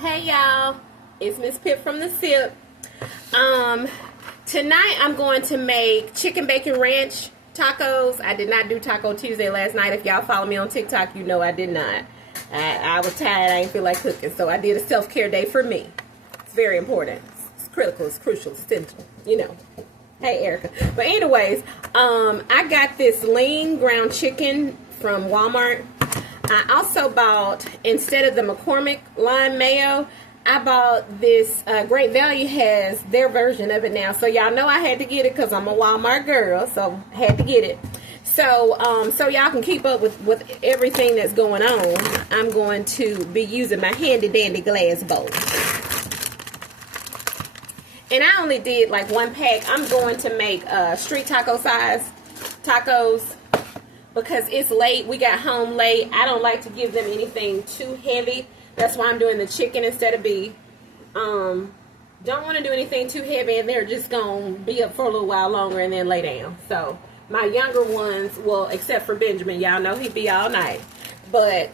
Hey y'all, it's Miss Pip from the SIP. Tonight I'm going to make chicken bacon ranch tacos. I did not do Taco Tuesday last night. If y'all follow me on TikTok, you know I did not. I was tired. I didn't feel like cooking, so I did a self-care day for me. It's very important. It's critical. It's crucial. It's essential. You know. Hey Erica. But anyways, I got this lean ground chicken from Walmart. I also bought, instead of the McCormick lime mayo, I bought this, Great Value has their version of it now. So y'all know I had to get it because I'm a Walmart girl, so I had to get it. So, so y'all can keep up with everything that's going on, I'm going to be using my handy dandy glass bowl. And I only did like one pack. I'm going to make street taco size tacos. Because it's late, we got home late. I don't like to give them anything too heavy. That's why I'm doing the chicken instead of beef. Don't want to do anything too heavy, and they're just going to be up for a little while longer and then lay down. So, my younger ones, well, except for Benjamin, y'all know he'd be all night. But,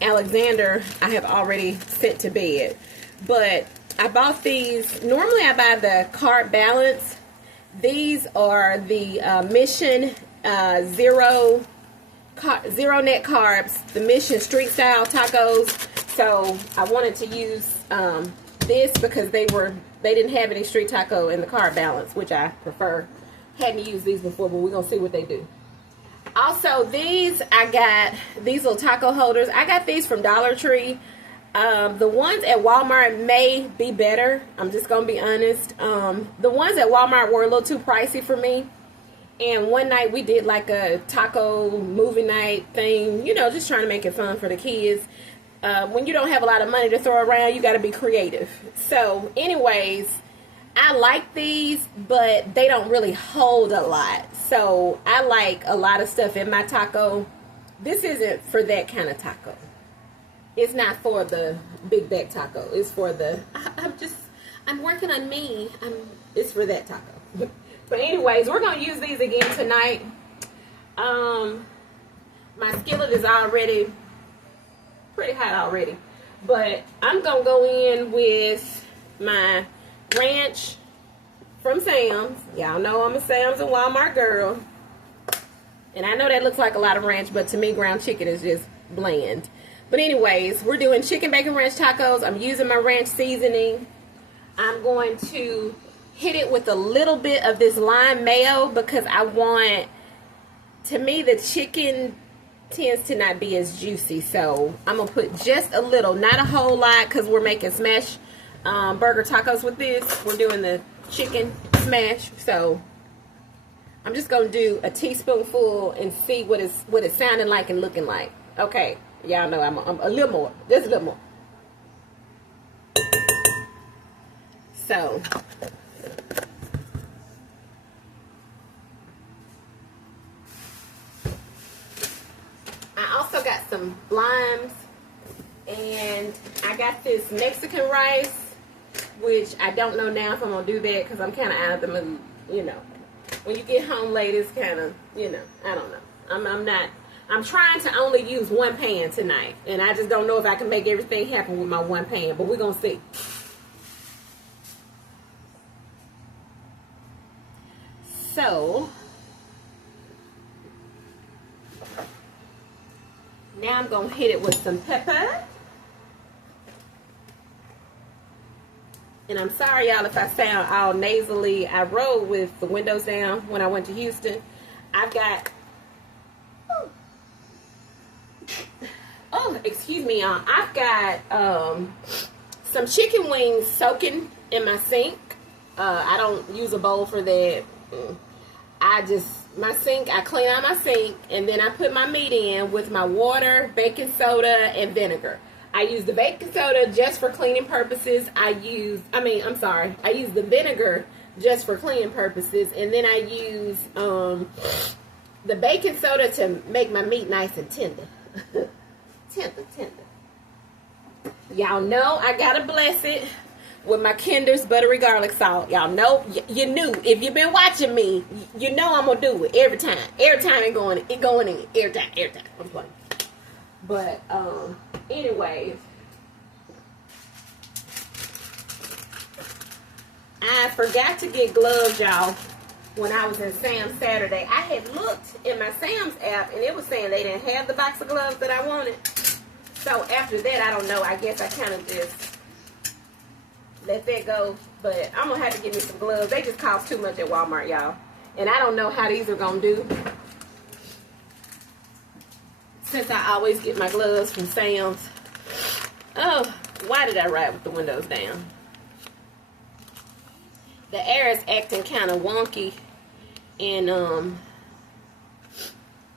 Alexander, I have already sent to bed. But, I bought these. Normally, I buy the Carb Balance. These are the Mission zero net carbs, the Mission street style tacos. So I wanted to use this because they didn't have any street taco in the Carb Balance, which I prefer. Hadn't used these before, but we're gonna see what they do. Also, these I got these little taco holders. I got these from Dollar Tree. The ones at Walmart may be better. I'm just gonna be honest. The ones at Walmart were a little too pricey for me. And one night we did like a taco movie night thing, you know, just trying to make it fun for the kids. When you don't have a lot of money to throw around, you got to be creative. So anyways, I like these, but they don't really hold a lot. So I like a lot of stuff in my taco. This isn't for that kind of taco. It's not for the big back taco. It's for the, I'm working on me. It's for that taco. But anyways, we're going to use these again tonight. My skillet is already pretty hot already. But I'm going to go in with my ranch from Sam's. Y'all know I'm a Sam's and Walmart girl. And I know that looks like a lot of ranch, but to me, ground chicken is just bland. But anyways, we're doing chicken bacon ranch tacos. I'm using my ranch seasoning. I'm going to hit it with a little bit of this lime mayo because I want, to me, the chicken tends to not be as juicy. So I'm going to put just a little, not a whole lot, because we're making smash burger tacos with this. We're doing the chicken smash. So I'm just going to do a teaspoonful and see what it's sounding like and looking like. Okay, y'all know I'm a little more, just a little more. So got some limes, and I got this Mexican rice, which I don't know now if I'm gonna do that because I'm kind of out of the mood. You know, when you get home late, it's kind of, you know, I don't know. I'm trying to only use one pan tonight, and I just don't know if I can make everything happen with my one pan, but we're gonna see. So now I'm going to hit it with some pepper. And I'm sorry, y'all, if I sound all nasally. I rode with the windows down when I went to Houston. I've got, excuse me, y'all. I've got some chicken wings soaking in my sink. I don't use a bowl for that. I clean out my sink, and then I put my meat in with my water, baking soda, and vinegar. I use the baking soda just for cleaning purposes. I use the vinegar just for cleaning purposes, and then I use the baking soda to make my meat nice and tender. tender. Y'all know I gotta bless it with my Kinder's buttery garlic salt. Y'all know, you knew, if you've been watching me, you know I'm gonna do it every time it going in, every time, I'm playing. But anyways, I forgot to get gloves, y'all, when I was in Sam's Saturday. I had looked in my Sam's app, and it was saying they didn't have the box of gloves that I wanted. So after that, I don't know. I guess I kind of just let that go. But I'm going to have to get me some gloves. They just cost too much at Walmart, y'all. And I don't know how these are going to do, since I always get my gloves from Sam's. Oh, why did I ride with the windows down? The air is acting kind of wonky in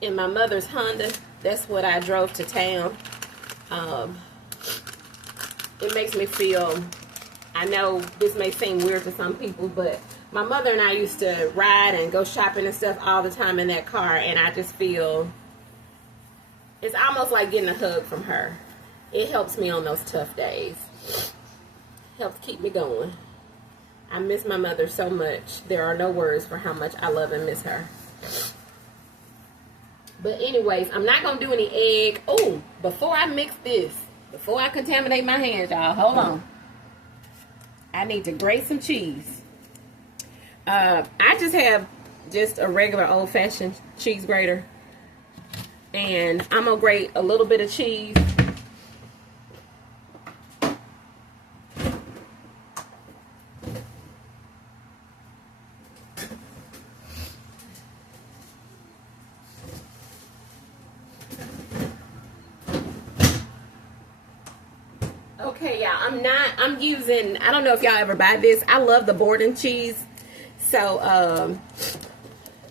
my mother's Honda. That's what I drove to town. It makes me feel, I know this may seem weird to some people, but my mother and I used to ride and go shopping and stuff all the time in that car, and I just feel it's almost like getting a hug from her. It helps me on those tough days. Helps keep me going. I miss my mother so much. There are no words for how much I love and miss her. But anyways, I'm not going to do any egg. Oh, before I mix this, before I contaminate my hands, y'all, hold on. I need to grate some cheese. I just have a regular old-fashioned cheese grater. And I'm going to grate a little bit of cheese. Okay, y'all, I'm using, I don't know if y'all ever buy this. I love the Borden cheese. So,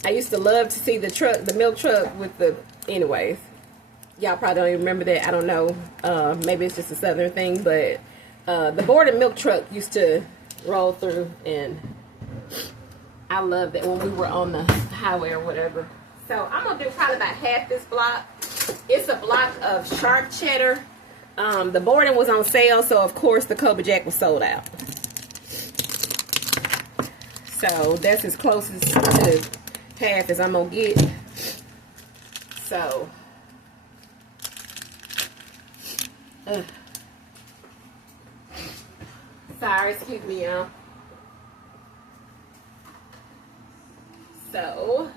I used to love to see the milk truck with the, anyways. Y'all probably don't even remember that. I don't know. Maybe it's just a southern thing, but the Borden milk truck used to roll through, and I loved it when we were on the highway or whatever. So, I'm going to do probably about half this block. It's a block of sharp cheddar. The Borden was on sale, so of course the Kobe Jack was sold out. So that's as close to half as I'm gonna get. So, sorry, excuse me, y'all. So,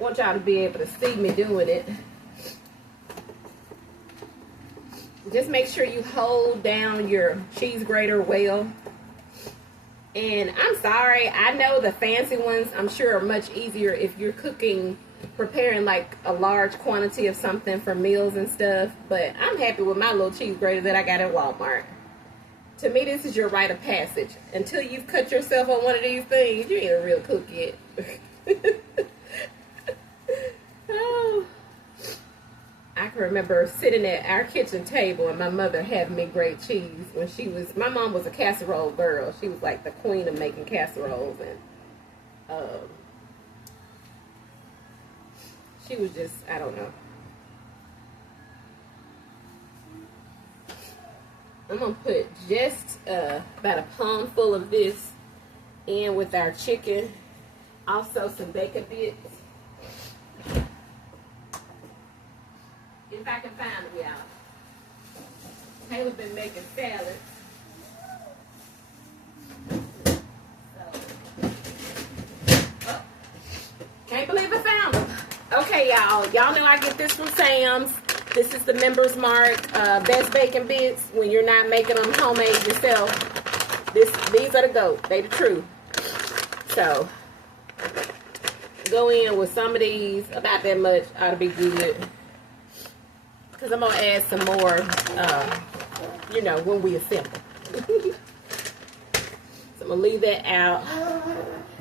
want y'all to be able to see me doing it. Just make sure you hold down your cheese grater well. And I'm sorry, I know the fancy ones, I'm sure, are much easier if you're preparing like a large quantity of something for meals and stuff. But I'm happy with my little cheese grater that I got at Walmart. To me, this is your rite of passage. Until you've cut yourself on one of these things, you ain't a real cook yet. Oh. I can remember sitting at our kitchen table and my mother having me grate cheese when my mom was a casserole girl. She was like the queen of making casseroles, and she was just, I don't know. I'm going to put just about a palm full of this in with our chicken. Also some bacon bits. If I can find them, y'all. Taylor's been making salads. So, can't believe I found them. Okay, y'all. Y'all know I get this from Sam's. This is the Member's Mark best bacon bits. When you're not making them homemade yourself, these are the GOAT. They the truth. So, go in with some of these. About that much ought to be good. Because I'm going to add some more, when we assemble. So I'm going to leave that out.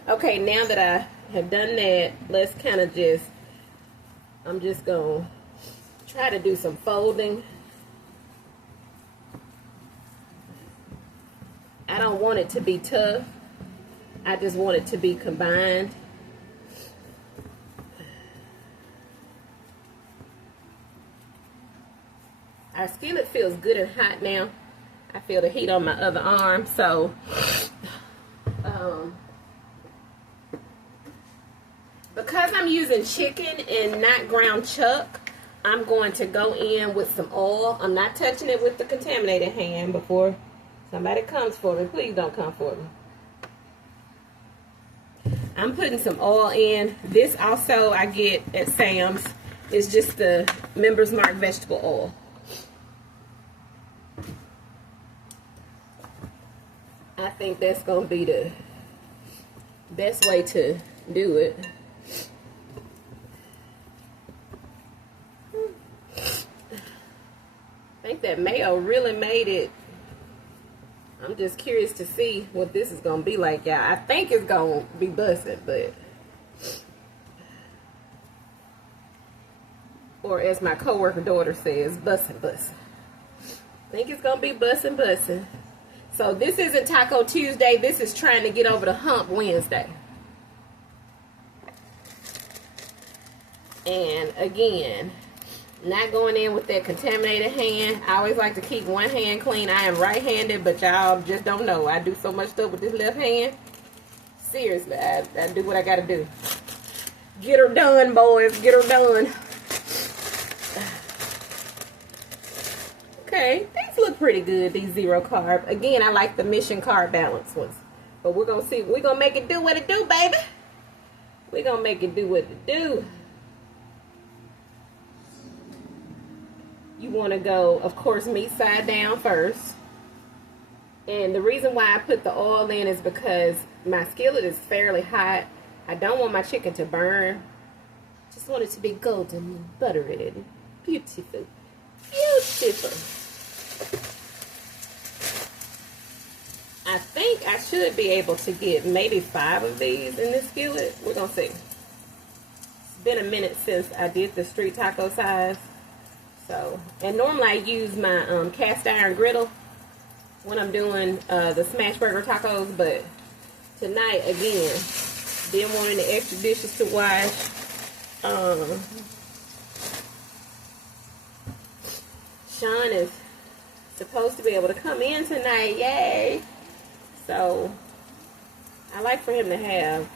Okay, now that I have done that, let's kind of I'm just going to try to do some folding. I don't want it to be tough. I just want it to be combined. Our skillet feels good and hot now. I feel the heat on my other arm. So, because I'm using chicken and not ground chuck, I'm going to go in with some oil. I'm not touching it with the contaminated hand before Somebody comes for me. Please don't come for me. I'm putting some oil in. This also I get at Sam's. It's just the Members Mark vegetable oil. I think that's going to be the best way to do it. I think that mayo really made it. I'm just curious to see what this is going to be like, y'all. I think it's going to be busted, but... Or as my coworker daughter says, bussin', bussin'. I think it's going to be bussin', bussin'. So this isn't Taco Tuesday. This is trying to get over the hump Wednesday. And again... Not going in with that contaminated hand. I always like to keep one hand clean. I am right-handed, but y'all just don't know. I do so much stuff with this left hand. Seriously, I do what I got to do. Get her done, boys. Get her done. Okay, these look pretty good, these zero carb. Again, I like the Mission Carb Balance ones. But we're going to see. We're going to make it do what it do, baby. We're going to make it do what it do. You want to go, of course, meat side down first. And the reason why I put the oil in is because my skillet is fairly hot. I don't want my chicken to burn. Just want it to be golden and buttery and beautiful. Beautiful. I think I should be able to get maybe 5 of these in this skillet. We're going to see. It's been a minute since I did the street taco size. So, and normally I use my cast iron griddle when I'm doing the smash burger tacos, but tonight, again, didn't want any extra dishes to wash. Sean is supposed to be able to come in tonight, yay! So, I like for him to have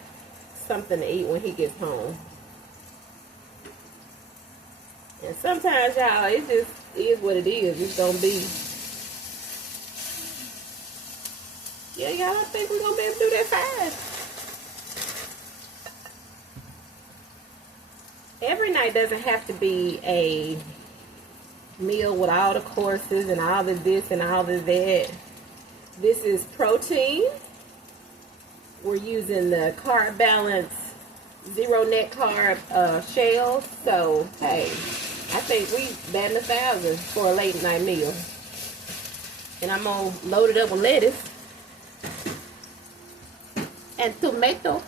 something to eat when he gets home. And sometimes, y'all, it just is what it is. It's going to be. Yeah, y'all, I think we're going to be able to do that fast. Every night doesn't have to be a meal with all the courses and all the this and all the that. This is protein. We're using the Carb Balance Zero Net Carb shells. So, hey. I think we batting 1,000 for a late night meal. And I'm going to load it up with lettuce and tomato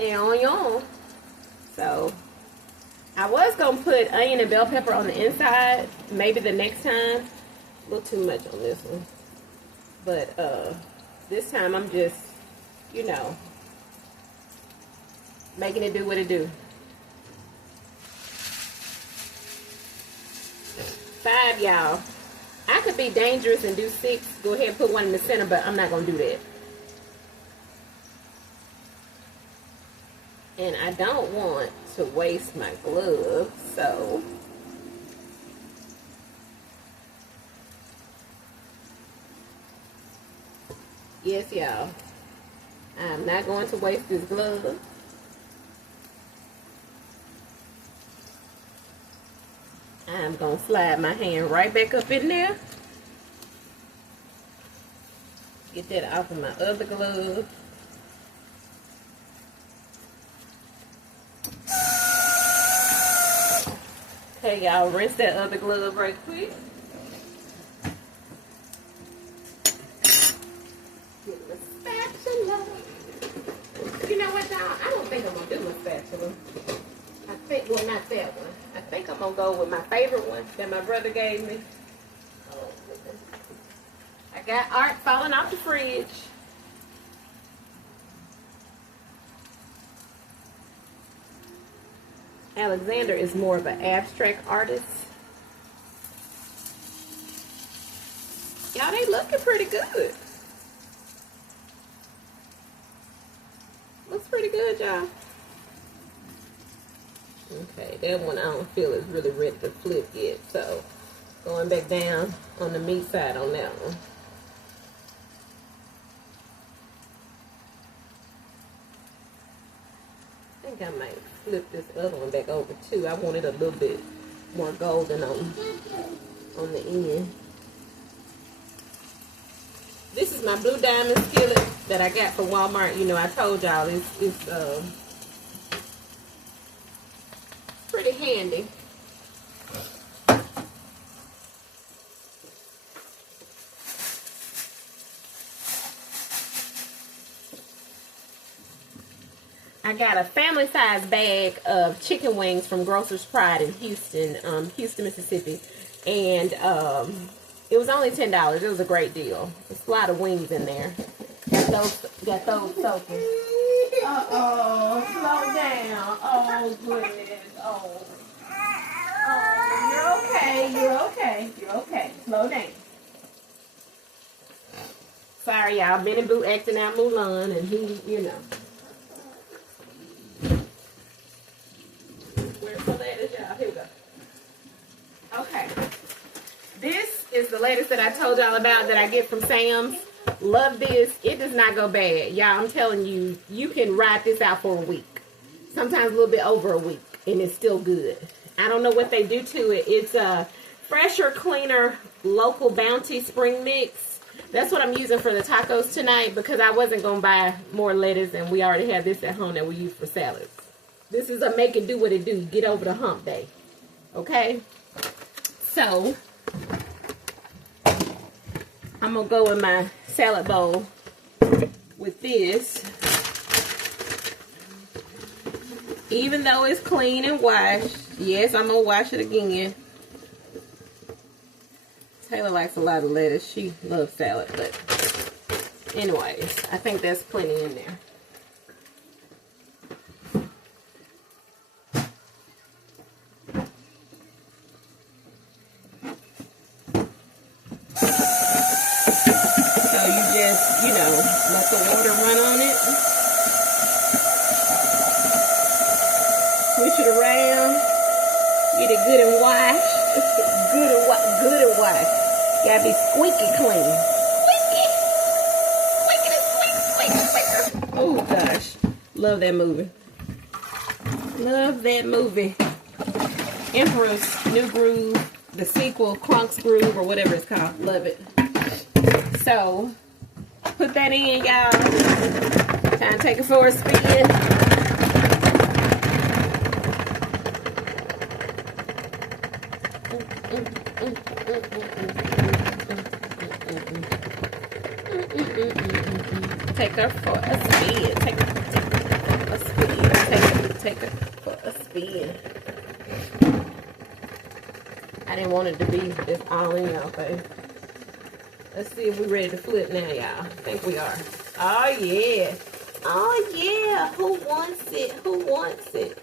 and onion. So, I was going to put onion and bell pepper on the inside. Maybe the next time. A little too much on this one. But this time I'm just, you know, making it do what it do. 5, y'all. I could be dangerous and do 6. Go ahead and put one in the center, but I'm not going to do that. And I don't want to waste my gloves, so... Yes, y'all. I'm not going to waste this glove. I'm going to slide my hand right back up in there. Get that off of my other glove. Okay, y'all, rinse that other glove right quick. Get the spatula. You know what, y'all? I don't think I'm going to do a spatula. I think, well, not that one. I think I'm going to go with my favorite one that my brother gave me. Oh, I got art falling off the fridge. Alexander is more of an abstract artist. Y'all, they looking pretty good. Looks pretty good, y'all. Okay, that one I don't feel is really ready to flip yet. So, going back down on the meat side on that one. think I might flip this other one back over too. I want it a little bit more golden on the end. This is my blue diamond skillet that I got from Walmart. You know, I told y'all it's pretty handy. I got a family size bag of chicken wings from Grocer's Pride in Houston, Mississippi. And it was only $10. It was a great deal. There's a lot of wings in there. Got those soaking. Uh-oh, slow down. Oh, goodness. Oh, you're okay. You're okay. You're okay. Slow down. Sorry, y'all. Benny Boo acting out Mulan, and he, you know. Where's the lettuce, y'all? Here we go. Okay. This is the lettuce that I told y'all about that I get from Sam's. Love this. It does not go bad. Y'all, I'm telling you, you can ride this out for a week. Sometimes a little bit over a week, and it's still good. I don't know what they do to it. It's a fresher, cleaner, local Bounty spring mix. That's what I'm using for the tacos tonight because I wasn't going to buy more lettuce, and we already have this at home that we use for salads. This is a make it do what it do. Get over the hump day. Okay? So, I'm going to go in my salad bowl with this. Even though it's clean and washed, yes, I'm going to wash it again. Taylor likes a lot of lettuce. She loves salad, but anyways, I think that's plenty in there. You know, let the water run on it. Switch it around. Get it good and washed. good and washed. Gotta be squeaky clean. Squeaky. Oh gosh. Love that movie. Love that movie. Emperor's New Groove. The sequel, Crunk's Groove, or whatever it's called. Love it. So, put that in, y'all. Time to take it for a spin. Take her for a spin. Take her for a spin. Take her for a spin. I didn't want it to be just all in y'all face. Let's see if we're ready to flip now, y'all. I think we are. Oh, yeah. Oh, yeah. Who wants it? Who wants it?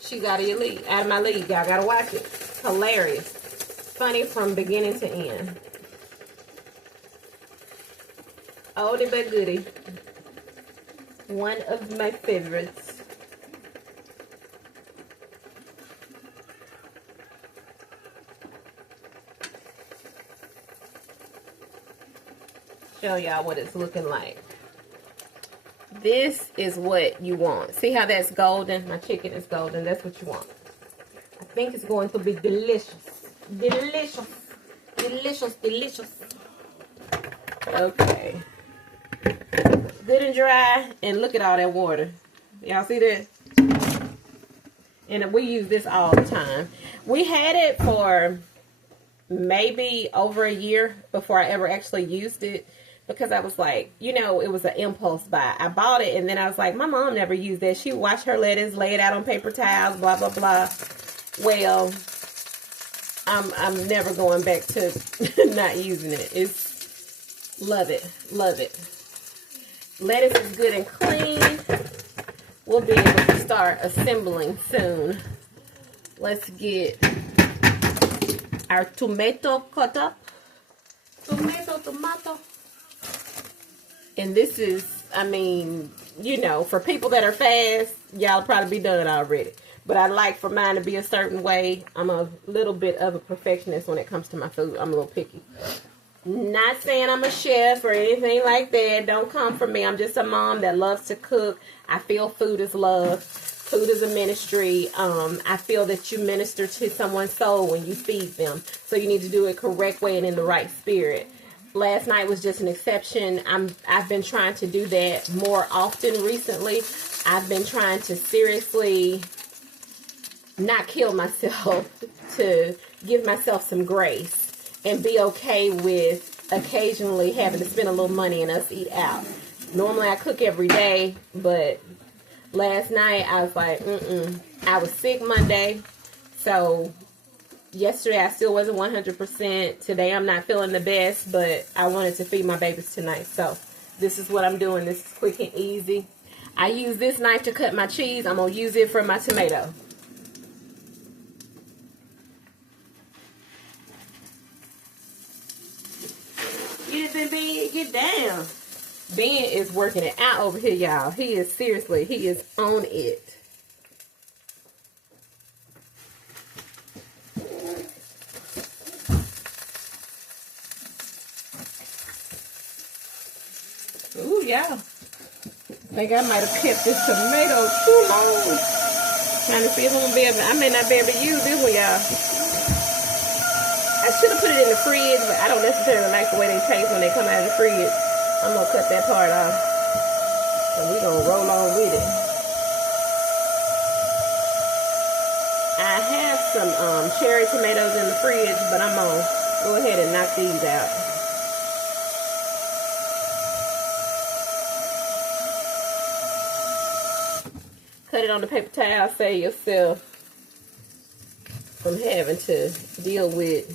She's out of your league. Out of my league. Y'all gotta watch it. Hilarious. Funny from beginning to end. Oldie but goodie. One of my favorites. Show y'all what it's looking like. This is what you want. See how that's golden? My chicken is golden. That's what you want. I think it's going to be delicious. Delicious. Delicious. Delicious. Okay. Good and dry. And look at all that water. Y'all see that? And we use this all the time. We had it for maybe over a year before I ever actually used it. Because I was like, you know, it was an impulse buy. I bought it, and then I was like, my mom never used that. She washed her lettuce, lay it out on paper towels, blah, blah, blah. Well, I'm never going back to not using it. It's, love it, love it. Lettuce is good and clean. We'll be able to start assembling soon. Let's get our tomato cut up. Tomato. And this is, I mean, you know, for people that are fast, y'all probably be done already. But I like for mine to be a certain way. I'm a little bit of a perfectionist when it comes to my food. I'm a little picky. Not saying I'm a chef or anything like that. Don't come for me. I'm just a mom that loves to cook. I feel food is love. Food is a ministry. I feel that you minister to someone's soul when you feed them. So you need to do it correct way and in the right spirit. Last night was just an exception. I've been trying to do that more often recently. I've been trying to seriously not kill myself, to give myself some grace and be okay with occasionally having to spend a little money and us eat out. Normally I cook every day, but last night I was like, I was sick Monday, so yesterday I still wasn't 100%. Today I'm not feeling the best, but I wanted to feed my babies tonight, so this is what I'm doing. This is quick and easy. I use this knife to cut my cheese. I'm going to use it for my tomato. Get it, Ben. Get down. Ben is working it out over here, y'all. He is seriously, he is on it. Ooh, yeah. I think I might have kept this tomato too long. Trying to see if I'm gonna be able, I may not be able to use this one, y'all. I should have put it in the fridge, but I don't necessarily like the way they taste when they come out of the fridge. I'm gonna cut that part off, and we're gonna roll on with it. I have some cherry tomatoes in the fridge, but I'm gonna go ahead and knock these out. Cut it on the paper towel, save yourself from having to deal with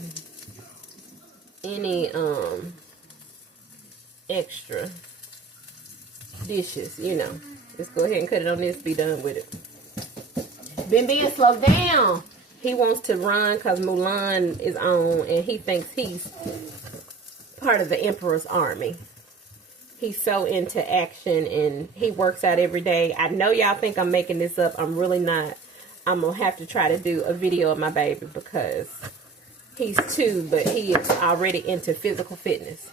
any extra dishes, you know. Just go ahead and cut it on this, be done with it. Ben, slow down. He wants to run because Mulan is on and he thinks he's part of the Emperor's army. He's so into action and he works out every day. I know y'all think I'm making this up. I'm really not. I'm going to have to try to do a video of my baby because he's 2, but he is already into physical fitness.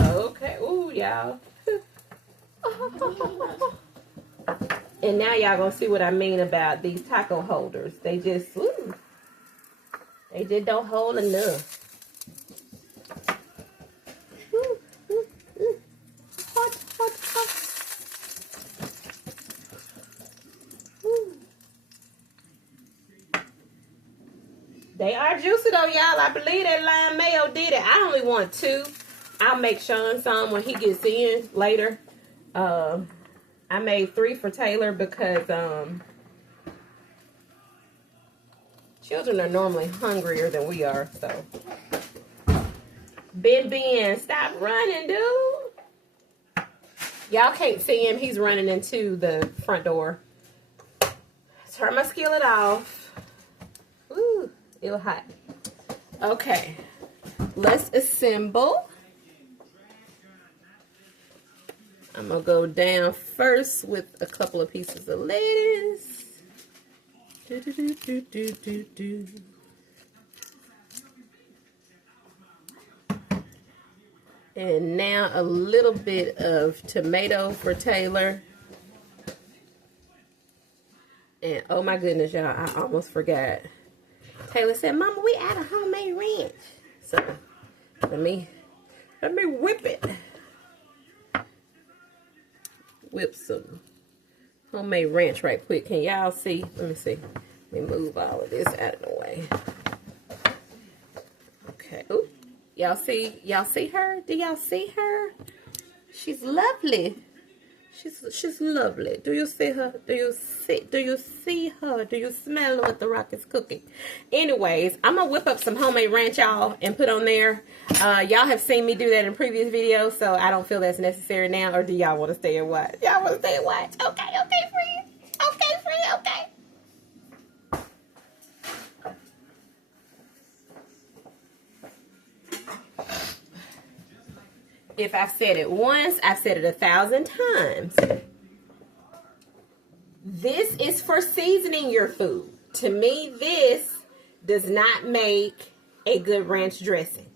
Okay. Ooh, y'all. And now y'all going to see what I mean about these taco holders. They just, ooh. They just don't hold enough. They are juicy though, y'all. I believe that lime mayo did it. I only want 2. I'll make Sean some when he gets in later. I made 3 for Taylor because children are normally hungrier than we are. So, Ben, stop running, dude. Y'all can't see him. He's running into the front door. Turn my skillet off. Ooh, it was hot. Okay, let's assemble. I'm gonna go down first with a couple of pieces of lettuce. And now a little bit of tomato for Taylor. And oh my goodness, y'all, I almost forgot. Taylor said, "Mama, we add a homemade ranch." So let me whip it. Whip some homemade ranch right quick. Can y'all see? Let me see. Let me move all of this out of the way. Okay. Ooh. Y'all see her? Do y'all see her? She's lovely. She's lovely. Do you see her? Do you see her? Do you smell what the rock is cooking? Anyways, I'm gonna whip up some homemade ranch, y'all, and put on there. Y'all have seen me do that in previous videos, so I don't feel that's necessary now. Or do y'all want to stay and watch? Y'all want to stay and watch? Okay, friend. Okay, friend. Okay. If I've said it once, I've said it 1,000 times. This is for seasoning your food. To me, this does not make a good ranch dressing.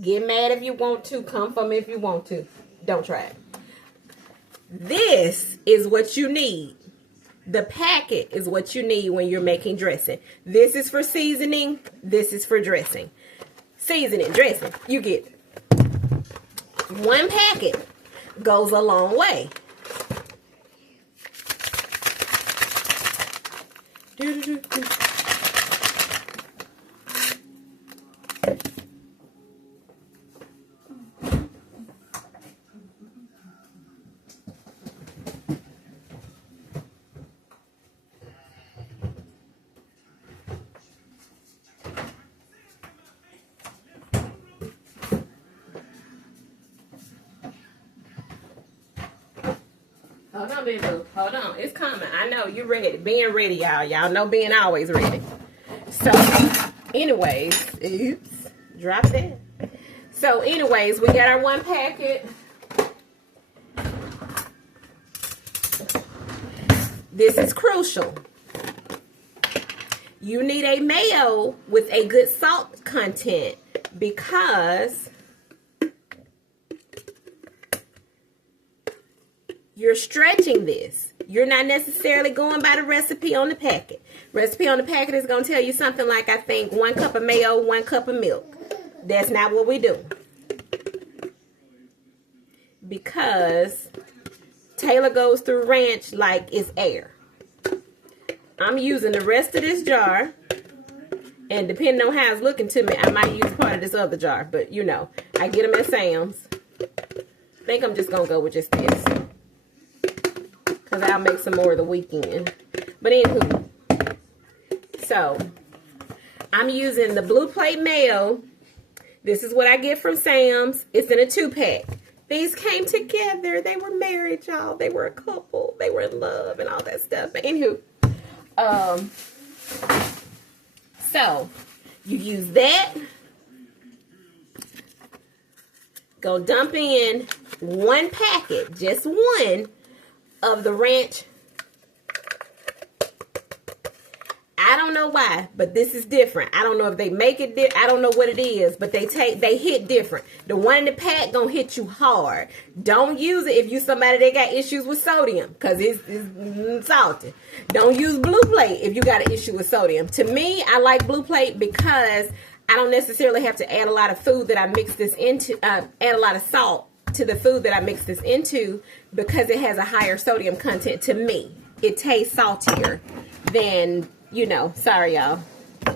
Get mad if you want to. Come for me if you want to. Don't try it. This is what you need. The packet is what you need when you're making dressing. This is for seasoning. This is for dressing. Seasoning, dressing. You get it. One packet goes a long way. Hold on, baby. Hold on. It's coming. I know you're ready. Being ready, y'all. Y'all know being always ready. So, anyways, oops, drop that. So, anyways, we got our one packet. This is crucial. You need a mayo with a good salt content because you're stretching this. You're not necessarily going by the recipe on the packet. Recipe on the packet is going to tell you something like, I think, 1 cup of mayo, 1 cup of milk. That's not what we do. Because Taylor goes through ranch like it's air. I'm using the rest of this jar. And depending on how it's looking to me, I might use part of this other jar. But, you know, I get them at Sam's. I think I'm just going to go with just this. Because I'll make some more of the weekend. But anywho. So, I'm using the Blue Plate mayo. This is what I get from Sam's. It's in a 2-pack. These came together. They were married, y'all. They were a couple. They were in love and all that stuff. But anywho. So, you use that. Go dump in 1 packet. Just 1. Of the ranch. I don't know why, but this is different. I don't know if they make it I don't know what it is, but they hit different. The one in the pack gonna hit you hard. Don't use it if you somebody that got issues with sodium, because it's salty. Don't use Blue Plate if you got an issue with sodium. To me, I like Blue Plate because I don't necessarily have to add a lot of food that I mix this into, add a lot of salt to the food that I mix this into, because it has a higher sodium content. To me, it tastes saltier than, you know, sorry y'all,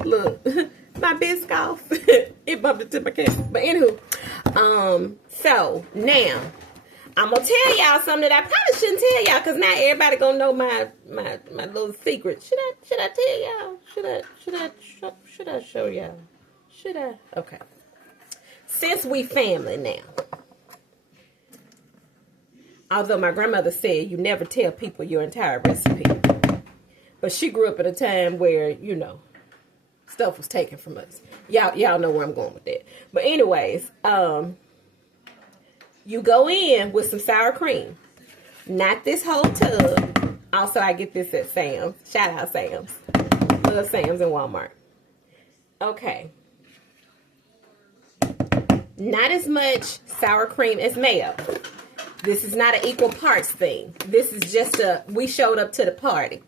look, my Biscoff, it bumped into my camera. But anywho, so now I'm gonna tell y'all something that I probably shouldn't tell y'all, because now everybody gonna know my little secret. Should I tell y'all? Should I show y'all? Should I? Okay. Since we family now. Although my grandmother said you never tell people your entire recipe. But she grew up at a time where, you know, stuff was taken from us. Y'all know where I'm going with that. But anyways, you go in with some sour cream. Not this whole tub. Also, I get this at Sam's. Shout out Sam's. Love Sam's and Walmart. Okay. Not as much sour cream as mayo. This is not an equal parts thing. This is just we showed up to the party.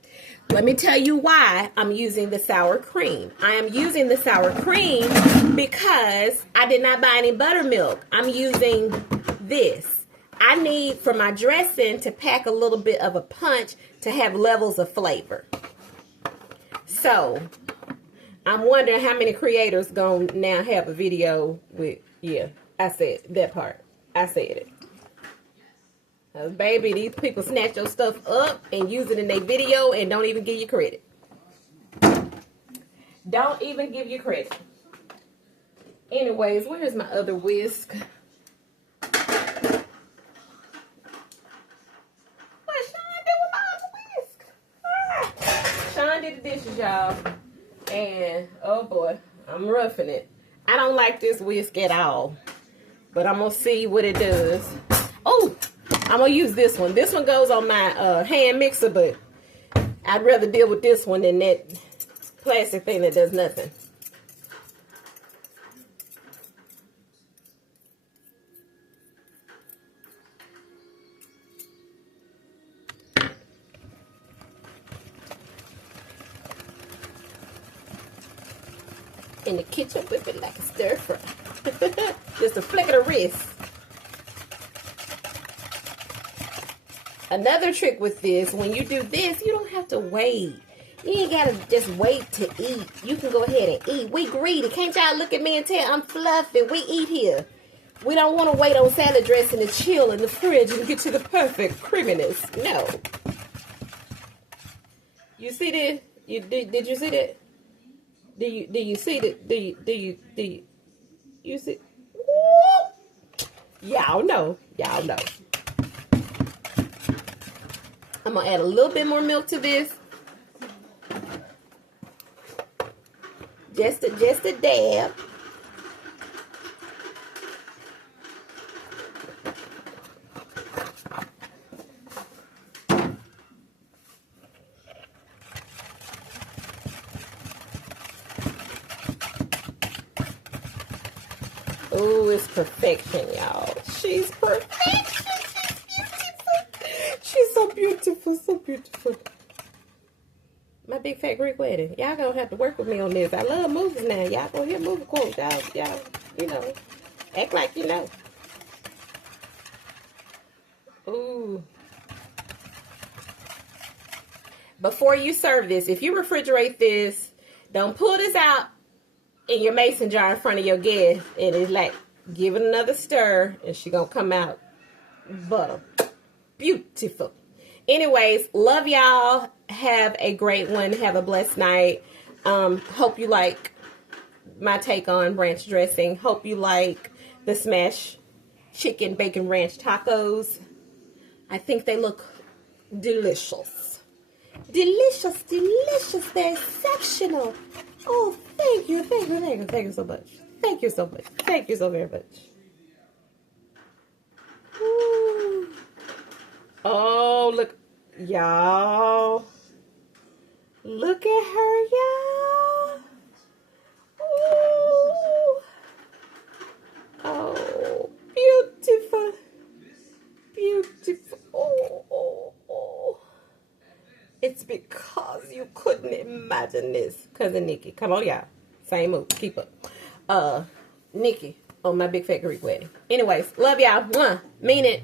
Let me tell you why I'm using the sour cream. I am using the sour cream because I did not buy any buttermilk. I'm using this. I need, for my dressing, to pack a little bit of a punch to have levels of flavor. So, I'm wondering how many creators gonna now have a video with, yeah, I said that part. I said it. Baby, these people snatch your stuff up and use it in their video and don't even give you credit. Don't even give you credit. Anyways, where's my other whisk? What Sean did with my other whisk? Ah. Sean did the dishes, y'all. And, oh boy, I'm roughing it. I don't like this whisk at all. But I'm going to see what it does. Oh! I'm going to use this one. This one goes on my hand mixer, but I'd rather deal with this one than that plastic thing that does nothing. In the kitchen, whip it like a stir fry. Just a flick of the wrist. Another trick with this, when you do this, you don't have to wait. You ain't gotta just wait to eat. You can go ahead and eat. We greedy. Can't y'all look at me and tell I'm fluffy? We eat here. We don't want to wait on salad dressing to chill in the fridge and get to the perfect creaminess. No. You see this? Did you see that? Do you see that? Do you see? Y'all know. Y'all know. I'm gonna add a little bit more milk to this. Just a dab. Oh, it's perfection, y'all. She's perfection. She's so beautiful, so beautiful. My big fat Greek wedding. Y'all gonna have to work with me on this. I love movies now. Y'all gonna hear movie quotes. Y'all, you know, act like you know. Ooh. Before you serve this, if you refrigerate this, don't pull this out in your mason jar in front of your guest. And it's like, give it another stir, and she gonna come out butter. Beautiful. Anyways, love y'all. Have a great one. Have a blessed night. Hope you like my take on ranch dressing. Hope you like the smashed chicken bacon ranch tacos. I think they look delicious. Delicious, delicious. They're exceptional. Oh, thank you, thank you, thank you, thank you so much. Thank you so much. Thank you so very much. Ooh. Oh, look. Y'all. Look at her, y'all. Ooh. Oh, beautiful. Beautiful. Oh, oh, oh. It's because you couldn't imagine this. Cousin Nikki. Come on, y'all. Same move. Keep up. Nikki on my big fat Greek wedding. Anyways, love y'all. Mean it.